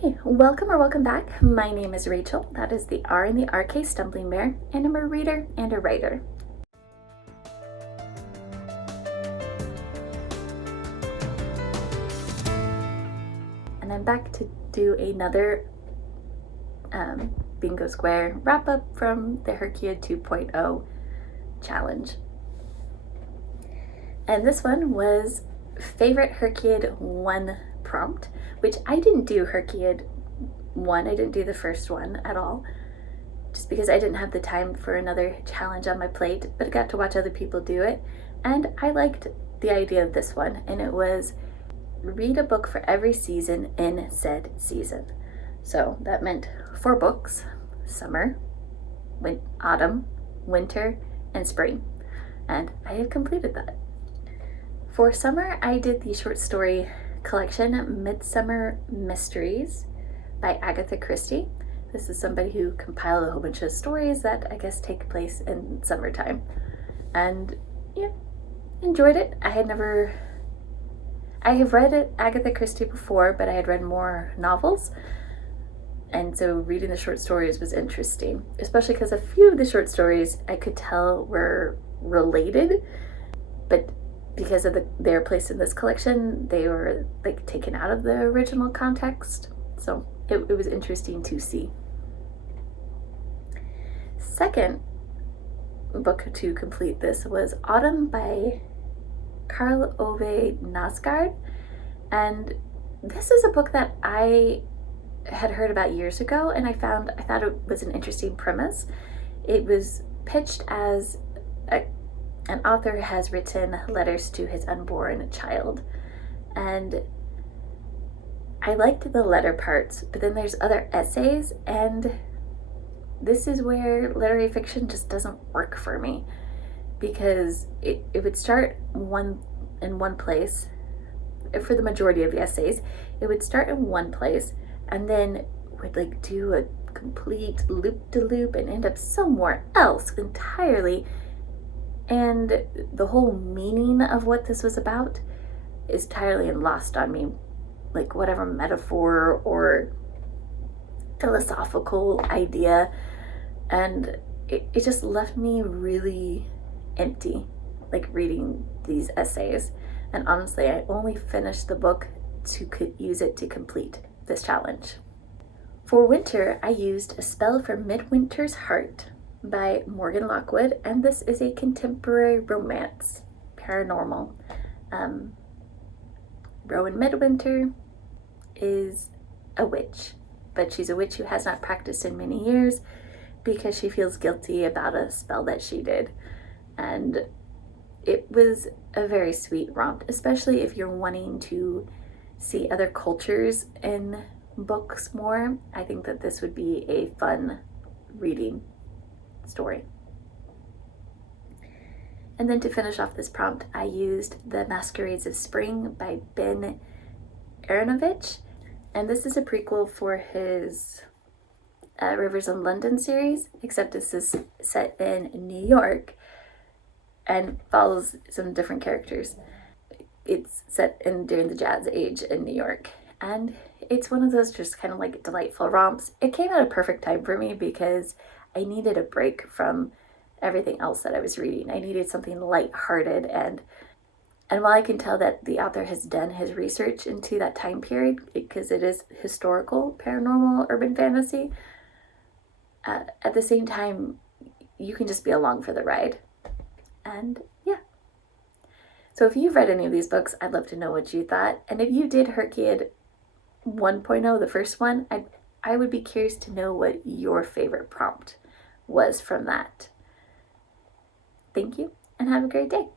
Hi, welcome or welcome back. My name is Rachel. That is the R in the RK Stumbling Bear, and I'm a reader and a writer. And I'm back to do another Bingo Square wrap up from the HRCYED 2.0 challenge. And this one was Favorite HRCYED 1 prompt, which I didn't do HRCYED 1. I didn't do the first one at all, just because I didn't have the time for another challenge on my plate, but I got to watch other people do it, and I liked the idea of this one, and it was read a book for every season in said season. So that meant 4 books: summer, autumn, winter, and spring, and I have completed that. For summer, I did the short story collection Midsummer Mysteries by Agatha Christie. This is somebody who compiled a whole bunch of stories that I guess take place in summertime. And yeah, enjoyed it. I have read Agatha Christie before, but I had read more novels. And so reading the short stories was interesting, especially because a few of the short stories I could tell were related, but because of their place in this collection, they were like taken out of the original context. So it was interesting to see. Second book to complete this was Autumn by Karl Ove Knausgaard. And this is a book that I had heard about years ago, and I thought it was an interesting premise. It was pitched as an author has written letters to his unborn child, and I liked the letter parts, but then there's other essays, and this is where literary fiction just doesn't work for me, because it would start in one place. For the majority of the essays, it would start in one place and then would like do a complete loop-de-loop and end up somewhere else entirely. And the whole meaning of what this was about is entirely lost on me. Like whatever metaphor or philosophical idea. And it just left me really empty, like reading these essays. And honestly, I only finished the book to use it to complete this challenge. For winter, I used A Spell for Midwinter's Heart by Morgan Lockwood, and this is a contemporary romance, paranormal. Rowan Midwinter is a witch, but she's a witch who has not practiced in many years because she feels guilty about a spell that she did. And it was a very sweet romp, especially if you're wanting to see other cultures in books more. I think that this would be a fun reading story. And then to finish off this prompt, I used The Masquerades of Spring by Ben Aaronovitch, and this is a prequel for his Rivers in London series, except this is set in New York and follows some different characters. It's set during the Jazz Age in New York, and it's one of those just kind of like delightful romps. It came at a perfect time for me because I needed a break from everything else that I was reading. I needed something lighthearted, and while I can tell that the author has done his research into that time period, because it is historical, paranormal, urban fantasy, at the same time, you can just be along for the ride. And yeah. So if you've read any of these books, I'd love to know what you thought. And if you did HRCYED 1.0, the first one, I would be curious to know what your favorite prompt was from that. Thank you, and have a great day.